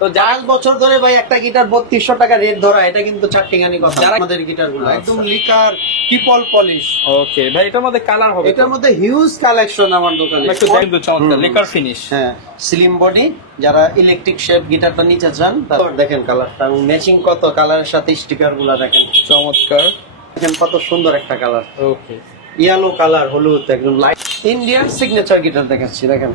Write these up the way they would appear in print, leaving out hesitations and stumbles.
তো 5 বছর ধরে ভাই একটা গিটার 3200 টাকা রেট ধরা, এটা কিন্তু চারটিখানি কথা। আমাদের গিটারগুলো একদম লিকার ট্রিপল পলিশ। ওকে ভাই, এটার মধ্যে কালার হবে? এটার মধ্যে হিউজ কালেকশন আমার দোকানে, একটু কিন্তু চমৎকার লিকার ফিনিশ। হ্যাঁ, স্লিম বডি, যারা ইলেকট্রিক শেপ গিটারটা নিতে চান তারপর দেখেন কালারটা ম্যাচিং, কত কালারের সাথে স্টিকার গুলা দেখেন চমৎকার, দেখেন কত সুন্দর একটা কালার। ওকে, ইয়েলো কালার, হলুদ, একদম লাইট। ইন্ডিয়ান সিগনেচার গিটার দেখাচ্ছি, দেখেন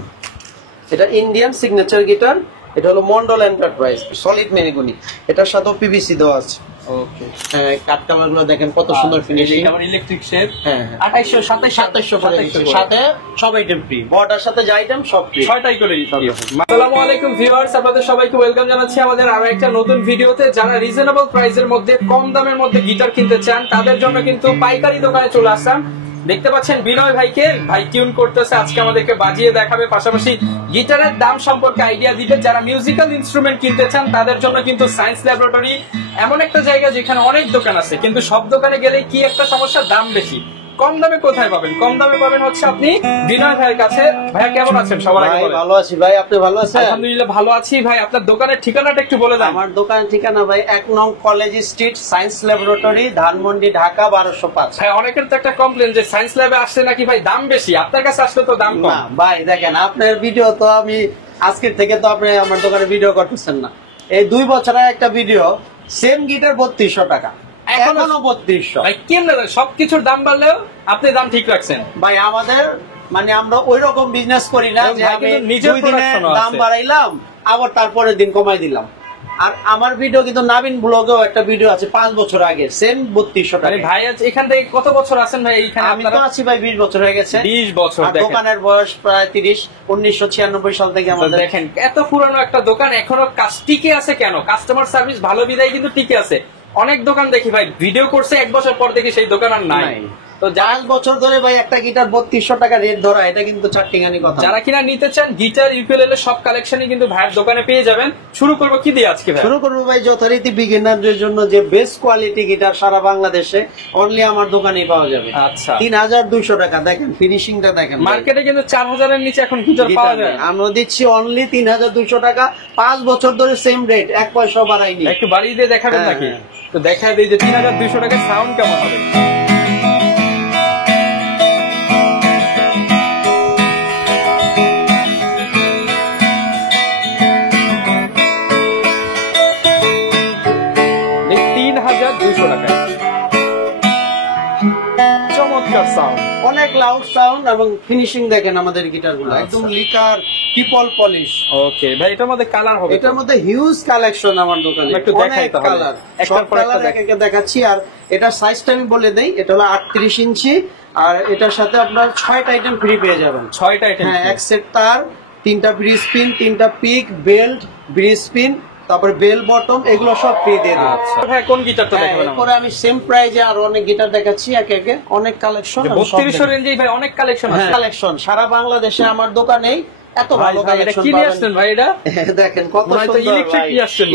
এটা ইন্ডিয়ান সিগনেচার গিটার। এটা হলো মন্ডল এন্টারপ্রাইজ সলিড মেহগনি, এটার সাথে পিভিসি দেওয়া আছে। ওকে, হ্যাঁ, কাট কালার গুলো দেখেন কত সুন্দর ফিনিশিং। এটা ইলেকট্রিক শেপ। হ্যাঁ, 2800 সাথে সব আইটেম ফ্রি, বর্ডার সাথে যে আইটেম সব ফ্রি, 6টাই করে দিতে হবে। আসসালামু আলাইকুম ভিউয়ার্স, আপনাদের সবাইকে ওয়েলকাম জানাচ্ছি আমাদের আরো একটা নতুন ভিডিওতে। যারা রিজনেবল প্রাইসের মধ্যে কম দামের মধ্যে গিটার কিনতে চান তাদের জন্য কিন্তু পাইকারি দোকানে চলে আসলাম। দেখতে পাচ্ছেন বিনয় ভাইকে, ভাই টিউন করতেছে, আজকে আমাদেরকে বাজিয়ে দেখাবে, পাশাপাশি গিটারের দাম সম্পর্কে আইডিয়া দিবে। যারা মিউজিক্যাল ইনস্ট্রুমেন্ট কিনতে চান তাদের জন্য কিন্তু সায়েন্স ল্যাবরেটরি এমন একটা জায়গা যেখানে অনেক দোকান আছে, কিন্তু সব দোকানে গেলে কি একটা সমস্যা, দাম বেশি। কম দামে কোথায় পাবেন? কম দামে পাবেন হচ্ছে আপনি বিনয় ভাইয়ের কাছে। ভাইয়া কেমন আছেন? সবার আগে বলেন। ভালো আছি ভাই, আপনি ভালো আছেন? আলহামদুলিল্লাহ ভালো আছি। ভাই আপনার দোকানের ঠিকানাটা একটু বলে দেন। আমার দোকানের ঠিকানা ভাই 1 নং college street, science laboratory, Dhanmondi, Dhaka 1205। ভাই অনেকের তো একটা কমপ্লেন যে সায়েন্স ল্যাবে আসলে নাকি ভাই দাম বেশি, আপনার কাছে আসলে তো দাম কম। না ভাই, দেখেন আপনার ভিডিও তো আমি আজকের থেকে তো আপনি আমার দোকানে ভিডিও করতেছেন না। এই 2 বছর আগে একটা ভিডিও, সেম গিটার 3200 টাকা, এখনো 3200। ভাই কেমন, সবকিছুর দাম বাড়লেও আপনি দাম ঠিক রাখছেন। ভাই আমাদের মানে আমরা ওই রকম বিজনেস করি না যে আমি নিজের 2 দিনে দাম আছে। বাড়াইলাম আবার তারপরের দিন কমাই দিলাম। আর আমার ভিডিও কিন্তু নাবিন ব্লগেও একটা ভিডিও আছে 5 বছর আগে, সেম 3200 টাকা। ভাই এখান থেকে কত বছর আছেন ভাই এইখানে? আমি তো আছি ভাই 20 বছর হয়ে গেছে। 20 বছর। আর দোকানের বয়স প্রায় 30, 1996 সাল থেকে আমাদের। দেখেন এত পুরানো একটা দোকান এখনো কাজ টিকে আছে কেন? কাস্টমার সার্ভিস ভালো বিদায় কিন্তু টিকে আছে। অনেক দোকান দেখি ভাই ভিডিও করছে 1 বছর পর দেখি সেই দোকান আর নাই। তো 5 বছর ধরে ভাই একটা গিটার 3200 টাকা রেট ধরা, এটা কিন্তু চারটিখানি কথা। যারা কিনা নিতে চান গিটার ইউকেলেলে সব কালেকশনই কিন্তু ভাইয়ের দোকানে পেয়ে যাবেন। শুরু করব কি দিয়ে আজকে ভাই? শুরু করব ভাই যথারীতি বিগিনারদের জন্য যে বেস্ট কোয়ালিটি গিটার সারা বাংলাদেশে অনলি আমার দোকানেই পাওয়া যাবে। আচ্ছা, 3200 টাকা। দেখেন ফিনিশিংটা দেখেন, মার্কেটে কিন্তু 4000 এর নিচে এখন গিটার পাওয়া যায়। আমরা দিচ্ছি অনলি 3200 টাকা, 5 বছর ধরে সেম রেট, 1 পয়সা বাড়াইনি। একটু বাড়িয়ে দিয়ে দেখাবেন নাকি? তো দেখায় দিই যে 3200 টাকায় সাউন্ড কেমন হবে। চমৎকার সাউন্ড, অনেক লাউড সাউন্ড এবং ফিনিশিং দেখেন আমাদের গিটারগুলো একদম লিকার ট্রিপল পলিশ। ওকে ভাই, এটার মধ্যে কালার হবে? এটার মধ্যে হিউজ কালেকশন আমার দোকানে, একটু দেখাই তাহলে। কালার একটার পর একটা দেখাচ্ছি। আর এটার সাইজটা আমি বলে দেই, এটা হলো 38 ইঞ্চি। আর এটার সাথে আপনার 6টা আইটেম ফ্রি পেয়ে যাবেন। 6টা আইটেম? হ্যাঁ, 1 সেট তার, 3টা ব্রিজ পিন, 3টা পিক, বেল্ট, ব্রিজ পিন, তারপরে বেল বটম, এগুলো সব ফ্রি দিয়ে দেব। আচ্ছা ভাই, কোন গিটারটা দেখাবেন? এরপরে আমি সেম প্রাইজে আরো অনেক গিটার দেখাচ্ছি একে একে, অনেক কালেকশন। 3200 রেঞ্জে ভাই অনেক কালেকশন আছে। কালেকশন সারা বাংলাদেশে আমার দোকানেই এত ভালো কালেকশন কি নিয়ে আসছেন ভাই? এটা দেখেন কত সুন্দর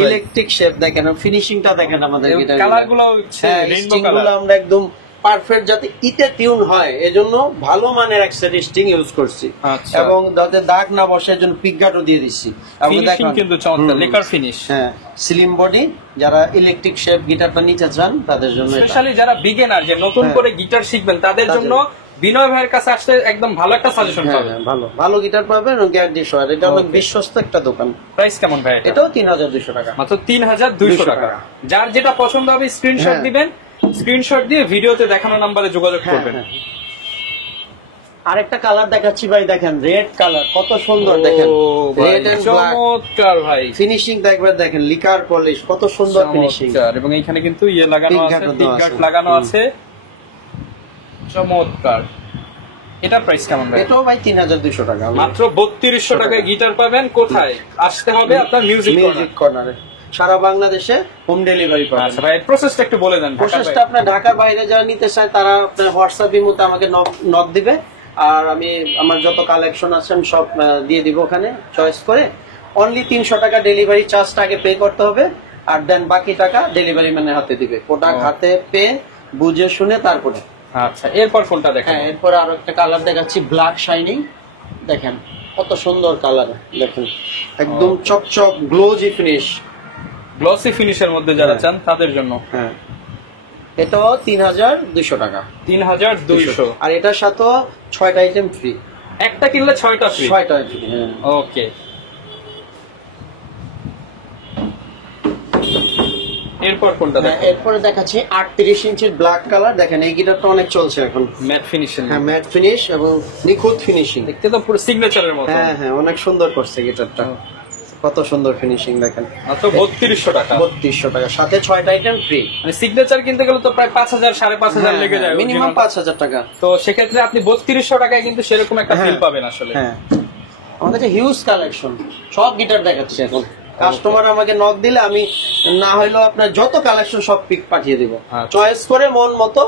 ইলেকট্রিক শেপ, দেখেন ফিনিশিংটা দেখেন আমাদের গিটার কালারগুলো হচ্ছে রেইনবো কালার। আমরা একদম পারফেক্ট যাতে ইতে টিউন হয় এজন্য ভালো মানের একটা স্টিং ইউজ করছি। এবং যাতে দাগ না বসে এজন্য পিকগার্ডও দিয়ে দিচ্ছি। ফিনিশিং কিন্তু চমৎকার, লেকার ফিনিশ। হ্যাঁ, স্লিম বডি, যারা ইলেকট্রিক শেপ গিটারটা নিতে চান তাদের জন্য, স্পেশালি যারা বিগিনার যে নতুন করে গিটার শিখবেন তাদের জন্য বিনয় ভাইয়ের কাছে আসলে একদম ভালো একটা সাজেশন পাবেন। ভালো ভালো গিটার পাবেন এবং গ্যারান্টি সহ। এটা অনেক বিশ্বস্ত একটা দোকান। প্রাইস কেমন ভাই? এটাও 3200 টাকা, মাত্র 3200 টাকা। যার যেটা পছন্দ হবে স্ক্রিনশট দিবেন, স্ক্রিনশট দিয়ে ভিডিওতে দেখানো নম্বরে যোগাযোগ করবেন। আরেকটা কালার দেখাচ্ছি ভাই, দেখেন রেড কালার কত সুন্দর, দেখেন রেড এন্ড ব্ল্যাক, চমৎকার ভাই। ফিনিশিং দেখবেন, দেখেন লিকার পলিশ, কত সুন্দর ফিনিশিং। এবং এখানে কিন্তু ইয়ে লাগানো আছে, পিকগার্ড লাগানো আছে, চমৎকার। এটা প্রাইস কেমন ভাই? এটাও ভাই 3200 টাকা, মাত্র 3200 টাকায় গিটার পাবেন। কোথায় আসতে হবে? আপনার মিউজিক কর্নারে, সারা বাংলাদেশে হোম ডেলিভারি পাবেন। আচ্ছা ভাই, প্রসেসটা একটু বলে দেন। প্রসেসটা আপনার ঢাকার বাইরে যারা নিতে চায় তারা আপনার হোয়াটসঅ্যাপ ইমোতে আমাকে নক দিবে, আর আমি আমার যত কালেকশন আছে আমি সব দিয়ে দিব ওখানে চয়েস করে। অনলি 300 টাকা ডেলিভারি চার্জটা আগে পে করতে হবে, আর দেন বাকি টাকা ডেলিভারি ম্যানের হাতে দিবে। প্রোডাক্ট হাতে পেয়ে বুঝে শুনে তারপরে। আচ্ছা, এরপর ফোনটা দেখেন। হ্যাঁ, এরপরে আরো একটা কালার দেখাচ্ছি, ব্ল্যাক শাইনিং, দেখেন কত সুন্দর কালার দেখেন, একদম চকচক গ্লোজি ফিনিশ। গ্লসি ফিনিশের মধ্যে যারা চান তাদের জন্য। হ্যাঁ, এটাও 3200 টাকা। 3200। আর এটার সাথে 6টা আইটেম ফ্রি। একটা কিনলে 6টা ফ্রি। 6টা ফ্রি। হ্যাঁ, ওকে। এরপর কোনটা দেখেন? এরপরে দেখাচ্ছি 38 ইঞ্চির ব্ল্যাক কালার। দেখেন এই গিটারটা অনেক চলছে এখন, ম্যাট ফিনিশিং। হ্যাঁ, ম্যাট ফিনিশ এবং নিখুঁত ফিনিশিং। দেখতে তো পুরো সিগনেচারের মতো। হ্যাঁ হ্যাঁ, অনেক সুন্দর করছে গিটারটা, কত সুন্দর ফিনিশিং দেখেন। মাত্র 3200 টাকা। 3200 টাকা, সাথে 6টা আইটেম ফ্রি। মানে সিগনেচার কিনতে গেলে তো প্রায় 5000 5500 লেগে যায় মিনিমাম 5000 টাকা। তো সেক্ষেত্রে আপনি 3200 টাকায় কিন্তু সেরকম একটা ফিল পাবেন আসলে। হ্যাঁ, আমাদের কাছে হিউজ কালেকশন, সব গিটার দেখাচ্ছি এখন। কাস্টমার আমাকে নক দিলে আমি না হইলেও আপনার যত কালেকশন সব পিক পাঠিয়ে দিব, চয়েস করে মন মতো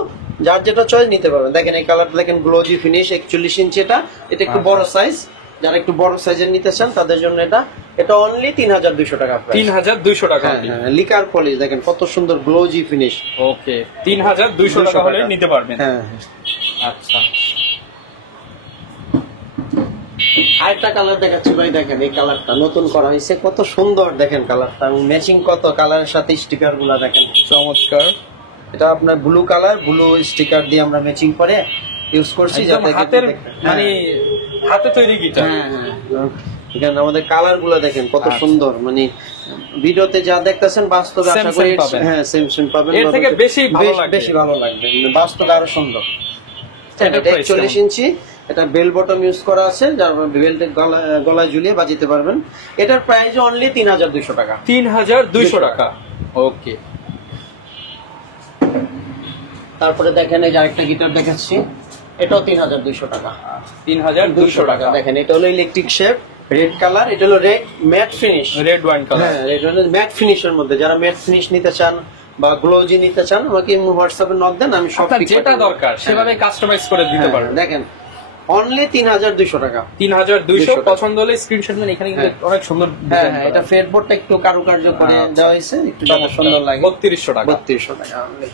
যার যেটা চয়েস নিতে পারবেন। দেখেন এই কালারটা দেখেন, গ্লোজি ফিনিশ, 41 ইঞ্চি। এটা একটু বড় সাইজ, যারা একটু বড় সাইজের নিতে চান তাদের জন্য এটা অনলি 3200 টাকা। 3200 টাকা। লিকার পলিশ দেখেন কত সুন্দর গ্লোজি ফিনিশ। ওকে, 3200 টাকা হলে নিতে পারবেন। হ্যাঁ, আচ্ছা। আরেকটা কালার দেখাচ্ছি ভাই, দেখেন এই কালারটা নতুন করা হয়েছে, কত সুন্দর দেখেন কালারটা, এবং ম্যাচিং কত কালারের সাথে স্টিকার গুলা দেখেন চমৎকার। এটা আপনার ব্লু কালার, ব্লু স্টিকার দিয়ে আমরা ম্যাচিং করে ইউজ করছি, যাতে হাতের মানে হাতে তৈরি গিটার। হ্যাঁ হ্যাঁ, এখানে আমাদের কালার গুলা দেখেন কত সুন্দর, মানে ভিডিওতে যা দেখতেছেন বাস্তবে আশা করি হ্যাঁ সেম পাবেন, এর থেকে বেশি ভালো লাগবে, বাস্তবে আরো সুন্দর। এটা 41 ইঞ্চি, এটা বেল বটম ইউজ করা আছে, যার বেল্টের গলায় ঝুলিয়ে বাজাতে পারবেন। এটার প্রাইস অনলি 3200 টাকা। 3200 টাকা। ওকে। তারপরে দেখেন এই যে আরেকটা গিটার দেখাচ্ছি, এটাও 3200 টাকা। 3200 টাকা। দেখেন এটা হলো ইলেকট্রিক শেপ, রেড কালার, এটা হলো red mat finish, red wine colour. হ্যাঁ, এটা হলো ম্যাট ফিনিশের মধ্যে। যারা ম্যাট ফিনিশ নিতে চান বা গ্লোজি নিতে চান আমাকে হোয়াটসঅ্যাপে নক দেন, আমি সব যেটা দরকার সেভাবে কাস্টমাইজ করে দিতে পারবেন। দেখেন অনলি 3200 টাকা। 3200 পছন্দ হলে স্ক্রিনশট নেন। এখানে কিন্তু অনেক সুন্দর। হ্যাঁ হ্যাঁ, এটা ফেডবোর্ডটা একটু কারুকার্য করে দেওয়া হয়েছে, একটু সুন্দর লাগে। 3200 টাকা। 3200 টাকা only।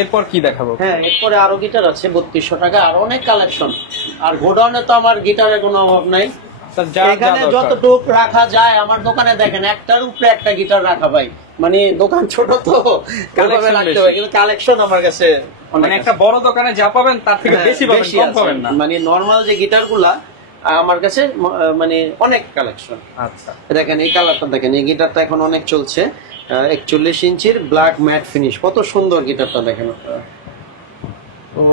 এরপর কি দেখাবো? হ্যাঁ, এরপরে আরো গিটার আছে 3200 টাকা, আর অনেক কালেকশন। আর গোডাউনে তো আমার গিটারের কোনো অভাব নাই, এখানে যতটুক রাখা যায়। আমার দোকানে দেখেন একটার উপরে একটা গিটার রাখা ভাই, মানে দোকান ছোট তো কালেকশন আমার কাছে মানে একটা বড় দোকানে যা পাবেন তার থেকে বেশি পাবেন, কম পাবেন না। মানে নরমাল যে গিটার গুলা আমার কাছে মানে অনেক কালেকশন। আচ্ছা, দেখেন এই কালারটা দেখেন, এই গিটারটা এখন অনেক চলছে, 41 ইঞ্চির ব্ল্যাক ম্যাট ফিনিশ, কত সুন্দর গিটারটা দেখেন।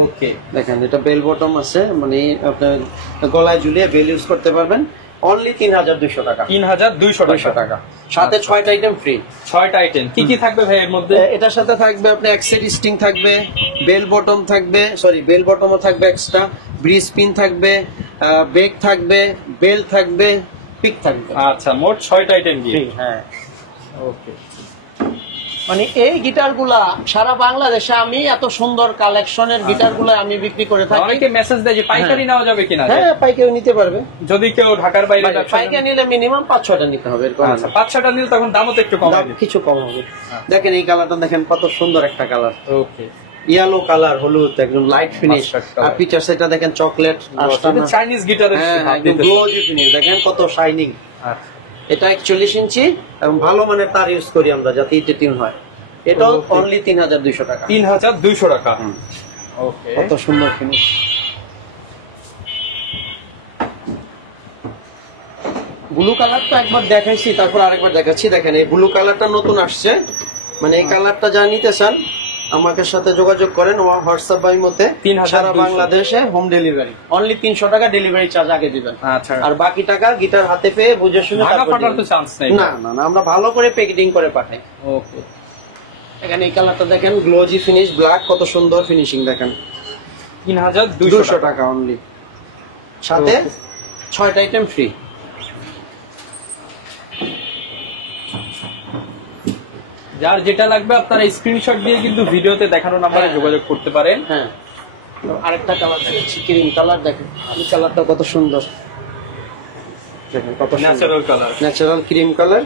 ওকে, দেখেন এটা বেল বটম আছে, মানে আপনার গলায় ঝুলিয়ে বেল ইউজ করতে পারবেন। অনলি 3200 টাকা। 3200 টাকা, সাথে 6টা আইটেম ফ্রি। 6টা আইটেম কি কি থাকবে ভাই এর মধ্যে? এটার সাথে থাকবে আপনার এক সেট স্ট্রিং থাকবে, বেল বটম থাকবে, সরি বেল বটমও থাকবে এক্সট্রা, ব্রিজ পিন থাকবে, বেক থাকবে, বেল থাকবে, পিক থাকবে। আচ্ছা, মোট 6টা আইটেম দিয়ে। হ্যাঁ, ওকে। মানে এই গিটারগুলা সারা বাংলাদেশে আমি এত সুন্দর কালেকশনের গিটারগুলো আমি বিক্রি করে থাকি। অনেকে মেসেজ দেয় যে পাইকারি নেওয়া যাবে কিনা। হ্যাঁ, পাইকারি নিতে পারবে। যদি কেউ ঢাকার বাইরে পাইকারি নিলে মিনিমাম 5-6টা নিতে হবে। 5-6টা নিলে তখন দামও তো একটু কম হবে, কিছু কম হবে। দেখেন এই কালারটা দেখেন, কত সুন্দর একটা কালার। ওকে, ইয়েলো কালার, হলুদ, একদম লাইট ফিনিশ। আর পিচার সেটটা দেখেন চকলেট, চাইনিজ গিটারের গ্লোজি ফিনিশ, দেখেন কত শাইনিং। এটা 41 ইঞ্চি এবং ভালো মানের তার ইউজ করি আমরা, যাতে ইটে টিউন হয়। এটাও অনলি 3200 টাকা। 3200 টাকা। ওকে, কত সুন্দর ফিনিশ। ব্লু কালার তো একবার দেখাইছি, তারপর আরেকবার দেখাচ্ছি। দেখেন এই ব্লু কালারটা নতুন আসছে, মানে এই কালারটা যা নিতে চান আমাদের সাথে যোগাযোগ করেন হোয়াটসঅ্যাপ বাই মতে। সারা বাংলাদেশে হোম ডেলিভারি, অনলি 300 টাকা ডেলিভারি চার্জ আগে দিবেন। আচ্ছা, আর বাকি টাকা গিটার হাতে পেয়ে বুঝে শুনে না না না, আমরা ভালো করে প্যাকেটিং করে পাঠাই। ওকে, এখানে এই কালারটা দেখেন, গ্লোজি ফিনিশ ব্ল্যাক, কত সুন্দর ফিনিশিং দেখেন। 3200 টাকা অনলি, সাথে 6টা আইটেম ফ্রি। যার যেটা লাগবে আপনারা স্ক্রিনশট দিয়ে কিন্তু ভিডিওতে দেখানো নাম্বারে যোগাযোগ করতে পারেন। হ্যাঁ, আরেকটা কালার দেখাচ্ছি, ক্রিম কালার। দেখেন এই কালারটা কত সুন্দর, দেখেন কত natural colour, natural cream colour.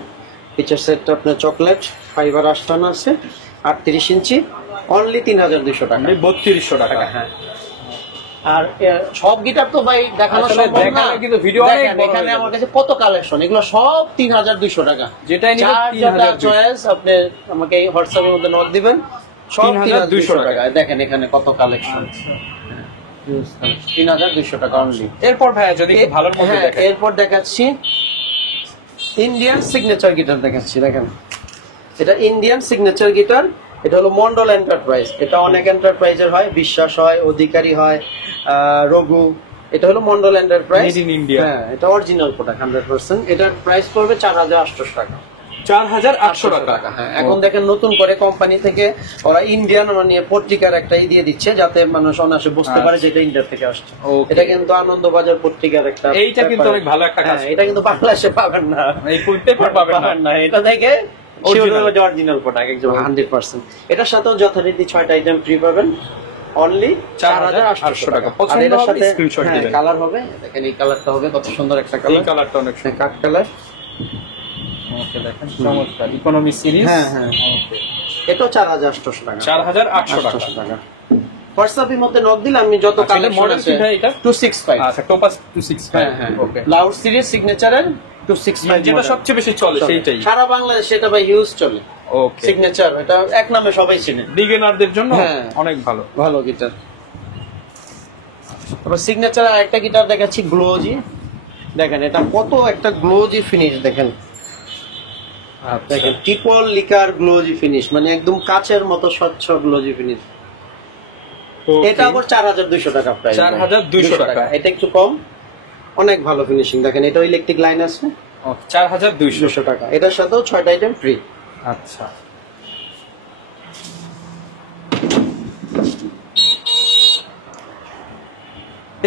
Feature সেটটা আপনার চকলেট ফাইবার আস্তানা আছে, 38 ইঞ্চি, অনলি 3200 টাকা। 3200 টাকা। হ্যাঁ। আর সব গিটার তো ভাই দেখানো আসলে সম্ভব না, দেখালে কিন্তু ভিডিও অনেক দেখেন, বড় এখানে হয়ে আমার কাছে কত কালেকশন, এগুলো সব 3200 টাকা। যেটাই নিবেন যার যেটা 3200 চয়েস আপনি আমাকে এই হোয়াটসঅ্যাপের মধ্যে নক দিবেন, সব 3200 টাকা। দেখেন এখানে কত কালেকশন, 3200 টাকা অনলি। এরপর ভাইয়া যদি একটু ভালোর মধ্যে দেখেন। এরপর দেখাচ্ছি ইন্ডিয়ান সিগনেচার গিটার দেখাচ্ছি। দেখেন এটা ইন্ডিয়ান সিগনেচার গিটার, এটা হলো মন্ডল এন্টারপ্রাইজ। এটা অনেক এন্টারপ্রাইজের হয়, বিশ্বাস হয়, অধিকারী হয়, রঘু। এটা হলো Mondal enterprise, made in India. হ্যাঁ, এটা অরিজিনাল প্রোডাক্ট 100%। এটার প্রাইস পড়বে 4800 টাকা। 4800 টাকা। হ্যাঁ, এখন দেখেন নতুন করে কোম্পানি থেকে ওরা ইন্ডিয়ান মানে পত্রিকার একটাই দিয়ে দিচ্ছে, যাতে মানুষ অনায়াসে বুঝতে পারে যে এটা ইন্ডিয়া থেকে আসছে। Okay. এটা কিন্তু আনন্দবাজার পত্রিকার একটা, এইটা কিন্তু অনেক ভালো একটা কাজ। হ্যাঁ, এটা কিন্তু বাংলাদেশে পাবেন না, এই পেপার পাবেন না। এটা থেকে অরিজিনাল প্রোডাক্ট একদম 100%। এটার সাথেও যথারীতি 6টা আইটেম ফ্রি পাবেন, অনলি 4800 টাকা। পছন্দ আর এটার হলে সাথে স্ক্রিনশট দিবেন। কালার হবে, দেখেন এই কালারটা হবে কত সুন্দর একটা এই কালার, কালারটা অনেক সুন্দর। কাট কালার। ওকে, দেখেন চমৎকার ইকোনমি সিরিজ। হ্যাঁ হ্যাঁ, ওকে, এটাও 4800 টাকা। 4800 টাকা। হোয়াটসঅ্যাপের মধ্যে নক দিলে আমি যত আচ্ছা, কালেকশন মডেল আছে কি ভাই এটা? 265। আচ্ছা, টোপাস 265। হ্যাঁ, ওকে, লাউড সিরিজ সিগনেচারের 265 যেটা model। সবচেয়ে বেশি চলে সেইটাই। সারা বাংলাদেশে এটা ভাই হিউজ চলে, ওকে, সিগনেচার। এটা এক নামে সবাই চিনে, বিগিনারদের জন্য হ্যাঁ। অনেক ভালো। ভালো গিটার। তারপর সিগনেচার আরেকটা গিটার দেখাচ্ছি, গ্লোজি। দেখেন এটা কত একটা গ্লোজি ফিনিশ, দেখেন দেখেন ট্রিপল লিকার গ্লোজি ফিনিশ, মানে একদম কাচের মতো স্বচ্ছ গ্লোজি ফিনিশ। এটা আবার 4200 টাকা প্রাইস। 4200 টাকা। এটা একটু কম, অনেক ভালো ফিনিশিং। দেখেন এটা ইলেকট্রিক লাইন আছে, 4200 টাকা। এটার সাথেও 6টা আইটেম ফ্রি। আচ্ছা,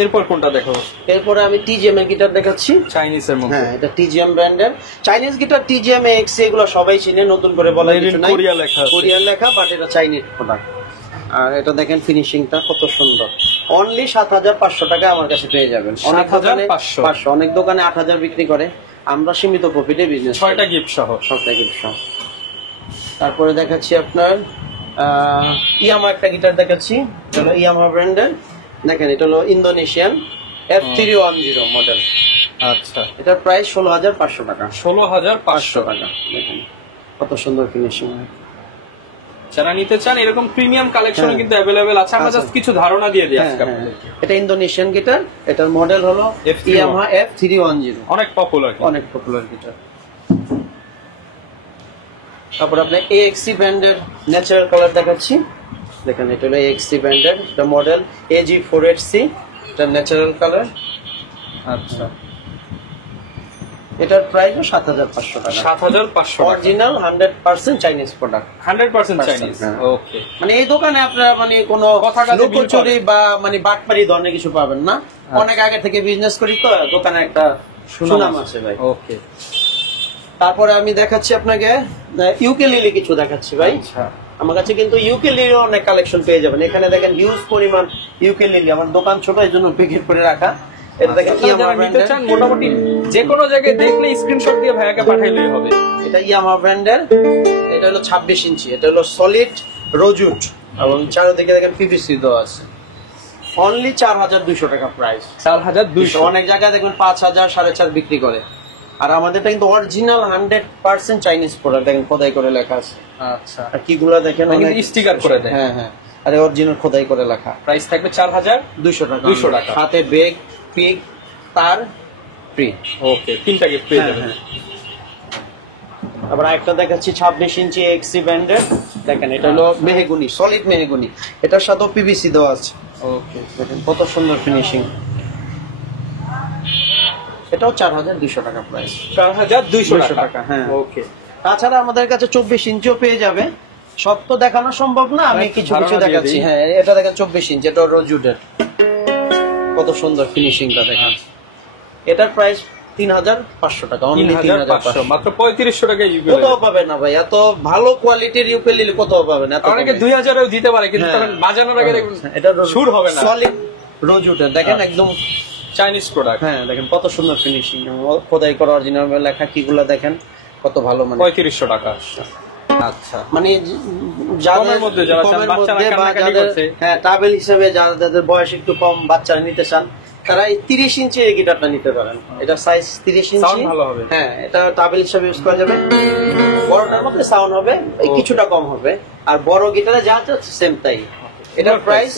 এরপর কোনটা দেখো? এরপরে আমি টিজিএম এর গিটার দেখাচ্ছি। চাইনিজের মধ্যে। হ্যাঁ, এটা টিজিএম ব্র্যান্ডের চাইনিজ গিটার। টিজিএম এক্স এগুলো সবাই চিনে, নতুন করে বলার কিছু নাই, কোরিয়া লেখা আছে। কোরিয়ান লেখা, বাট এটা চাইনিজ প্রোডাক্ট। আর এটা দেখেন ফিনিশিংটা কত সুন্দর। অনলি 7500 টাকা আমার কাছে পেয়ে যাবেন। অনেক দোকানে 500, অনেক দোকানে 8000 বিক্রি করে, আমরা সীমিত প্রফিটে বিজনেস। 6টা গিফট সহ। 6টা গিফট সহ। তারপরে দেখাচ্ছি আপনার ইয়ামা একটা গিটার দেখাচ্ছি, চলো ইয়ামা ব্র্যান্ডের। দেখেন এটা হলো ইন্দোনেশিয়ান F310 মডেল। আচ্ছা, এটার প্রাইস 16500 টাকা। 16500 টাকা। দেখেন কত সুন্দর ফিনিশিং। যারা নিতে চান এরকম প্রিমিয়াম কালেকশন হ্যাঁ। কিন্তু अवेलेबल আছে। আমরা জাস্ট কিছু ধারণা দিয়ে দিই আজকে আপনাদের। এটা ইন্দোনেশিয়ান গিটার, এটার মডেল হলো ইয়ামাহা F310। অনেক পপুলার, অনেক পপুলার গিটার। তারপর আপনার AXC ব্র্যান্ডের ন্যাচারাল কালার দেখাচ্ছি। দেখেন এটা হলো AXC ব্র্যান্ডের, এটা মডেল AG480C, এটা ন্যাচারাল কালার। আচ্ছা, এটার প্রাইস 7500 টাকা। 7500 টাকা। Original 100% Chinese product. 100% চাইনিজ। হ্যাঁ। ওকে, মানে এই দোকানে আপনারা মানে কোনো লুকোচুরি বা মানে বাটপারি ধরনের কিছু পাবেন না। অনেক আগে থেকে বিজনেস করি তো, দোকানে একটা সুনাম আছে ভাই। ওকে, তারপরে আমি দেখাচ্ছি আপনাকে ইউকেলিলি কিছু দেখাচ্ছি ভাই। আচ্ছা, আমার কাছে কিন্তু ইউকেলিলি অনেক কালেকশন পেয়ে যাবেন। এখানে দেখেন হিউজ পরিমাণ ইউকেলিলি, আমার দোকান ছোট এই জন্য প্যাকেট করে রাখা। এটা দেখেন যারা নিতে চান মোটামুটি যে কোনো জায়গায় দেখলে স্ক্রিনশট দিয়ে ভাইয়াকে পাঠাইলেই হবে। এটা ইয়ামা ব্র্যান্ডের, এটা হলো 26 ইঞ্চি, এটা হলো সলিড রোজুট এবং চারিদিকে দেখেন পিভিসি দেওয়া আছে। অনলি 4200 টাকা প্রাইস। 4200। অনেক জায়গায় দেখবেন 5000 4.5 বিক্রি করে, আর আমাদেরটা কিন্তু অরিজিনাল 100% চাইনিজ প্রোডাক্ট। দেখেন খোদাই করে লেখা আছে। আচ্ছা, আর কিগুলা দেখেন অনেক স্টিকার করে দেয়। হ্যাঁ হ্যাঁ, আরে অরিজিনাল খোদাই করে লেখা। প্রাইস থাকবে 4200 টাকা। 200 টাকা। সাথে বেগ, পিক, তার ফ্রি। ওকে, 3টা গিফট পেয়ে যাবেন। আবার একটা দেখাচ্ছি 26 ইঞ্চি AXC ব্র্যান্ডের। দেখেন এটা হলো মেহগুনি, সলিড মেহগুনি, এটার সাথেও পিভিসি দেওয়া আছে। ওকে, দেখেন কত সুন্দর ফিনিশিং। এটাও 4200 টাকা প্রাইস। 4200 টাকা। হ্যাঁ। ওকে, তাছাড়া আমাদের কাছে 24 ইঞ্চিও পেয়ে যাবে। সব তো দেখানো সম্ভব না, আমি কিছু কিছু দেখাচ্ছি। হ্যাঁ, এটা দেখেন 24 ইঞ্চি, এটা রোজুডের, কত সুন্দর ফিনিশিংটা দেখেন। এটার প্রাইস 3500 টাকা। অনলি 3500, মাত্র 3500 টাকা ইউকেলিলি। কোথাও পাবে না ভাই, এত ভালো কোয়ালিটির ইউকেলিলি কোথাও পাবে না। অনেকে 2000 এও দিতে পারে, কিন্তু তখন বাজানোর আগে এটা সুর হবে না। সলিড রোজুডের, দেখেন একদম চাইনিজ প্রোডাক্ট। হ্যাঁ, দেখেন কত সুন্দর ফিনিশিং, খোদাই করা অরিজিনাল লেখা, কিগুলা দেখেন কত ভালো। মানে 3500 টাকা। আচ্ছা মানে কমের মধ্যে যারা চান, বাচ্চারা কান্নাকাটি করছে। হ্যাঁ ট্রাভেল হিসেবে যাদের বয়স একটু কম, বাচ্চারা নিতে চান, তারা এই 30 ইঞ্চি এই গিটারটা নিতে পারেন। এটা সাইজ 30 ইঞ্চি, সাউন্ড ভালো হবে। হ্যাঁ এটা ট্রাভেল হিসেবে ইউজ করা যাবে। বড়টার মধ্যে সাউন্ড হবে কিছুটা কম হবে, আর বড় গিটারে যা আছে সেম তাই। এটার প্রাইস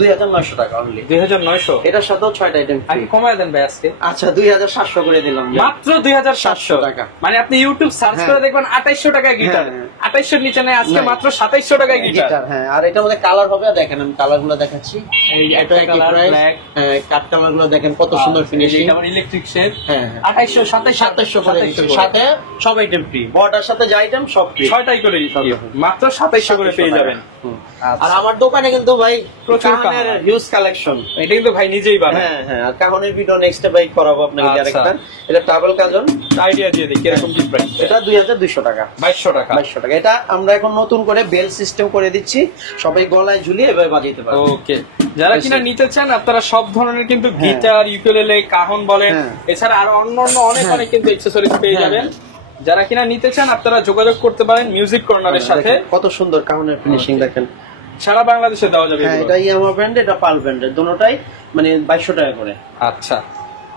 2900 টাকা অনলি। 2900। এটার সাথেও 6টা আইটেম আগে কমায় দেন ভাই আজকে। আচ্ছা 2700 করে দিলাম, মাত্র 2700 টাকা। মানে আপনি ইউটিউব সার্চ করে দেখবেন 2800 টাকায় গিটার, 2800 নিচে নেই আজকে মাত্র 2700 টাকায় গিটার। হ্যাঁ আর এটার মধ্যে কালার হবে, দেখেন আমি কালার গুলো দেখাচ্ছি। এই একটা কালার ব্ল্যাক, কাট কালার গুলো দেখেন কত সুন্দর ফিনিশিং। এটা আবার ইলেকট্রিক শেড। হ্যাঁ 2800 2700 করে দিচ্ছি। সাথে সব আইটেম ফ্রি, বড়টার সাথে যে আইটেম সব ফ্রি, 6টাই করে মাত্র 2700 করে পেয়ে যাবেন। আর আমার দোকানে কিন্তু ভাই প্রচুর কানের হিউজ কালেকশন। এটা কিন্তু ভাই নিজেই বানায়। হ্যাঁ হ্যাঁ আর কাহনের ভিডিও নেক্সট বাইক করাবো আপনাকে আচ্ছা। আরেকটা। এটা ডাবল কাজন, আইডিয়া দিয়ে দিই কিরকম কি প্রাইস। এটা 2200 টাকা। 2200 টাকা। 2200 টাকা। এটা আমরা এখন নতুন করে বেল সিস্টেম করে দিচ্ছি, সবাই গলায় ঝুলিয়ে এভাবে বাজাইতে পারবে। ওকে, যারা কিনা নিতে চান আপনারা সব ধরনের কিন্তু গিটার, ইউকেলেলে, কাহন বলেন, এছাড়া আরো অন্যান্য অনেক কিন্তু অ্যাকসেসরিজ পেয়ে যাবেন। যারা কিনা নিতে চান আপনারা যোগাযোগ করতে পারেন মিউজিক কর্নারের সাথে। কত সুন্দর কাহনের ফিনিশিং দেখেন, সারা বাংলাদেশে দেওয়া যাবে। হ্যাঁ এটা ইয়ামা ব্র্যান্ড, এটা পাল ব্র্যান্ডের, দুটোটাই মানে 2200 টাকা করে। আচ্ছা,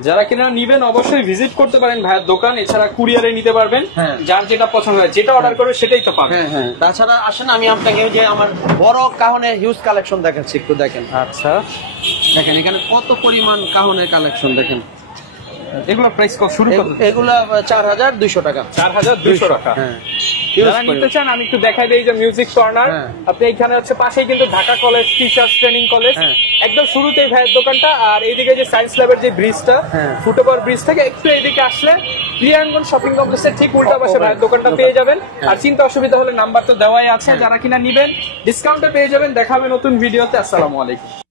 যারা কিনা নিবেন অবশ্যই ভিজিট করতে পারেন ভাইয়ের দোকান, এছাড়া কুরিয়ারে নিতে পারবেন। যার যেটা পছন্দ হয়, যেটা অর্ডার করবে সেটাই তো পাবেন। হ্যাঁ হ্যাঁ তাছাড়া আসেন আমি আপনাকে যে আমার বড় কাহনের হিউজ কালেকশন দেখাচ্ছি, একটু দেখেন। আচ্ছা দেখেন এখানে কত পরিমাণ কাহনের কালেকশন দেখেন। এগুলো প্রাইস কত শুরু কত? এগুলো 4200 টাকা। 4200 টাকা। হ্যাঁ যারা নিতে চান আমি একটু দেখাই দেই যে মিউজিক কর্নার, আপনি এখানে হচ্ছে পাশেই কিন্তু Dhaka college, teachers training college, একদম শুরুতেই ভাইয়ের দোকানটা। আর এইদিকে যে সায়েন্স ল্যাবের যে ব্রিজটা, ফুটওভার ব্রিজ থেকে একটু এইদিকে আসলে প্রিয়াঙ্গন শপিং কমপ্লেক্সের ঠিক উল্টা পাশে ভাইয়ের দোকানটা পেয়ে যাবেন। আর চিন্তা অসুবিধা হলে নাম্বার তো দেওয়াই আছে, যারা কিনা নিবেন ডিসকাউন্টে পেয়ে যাবেন। দেখা হবে নতুন ভিডিওতে। আসসালামু আলাইকুম।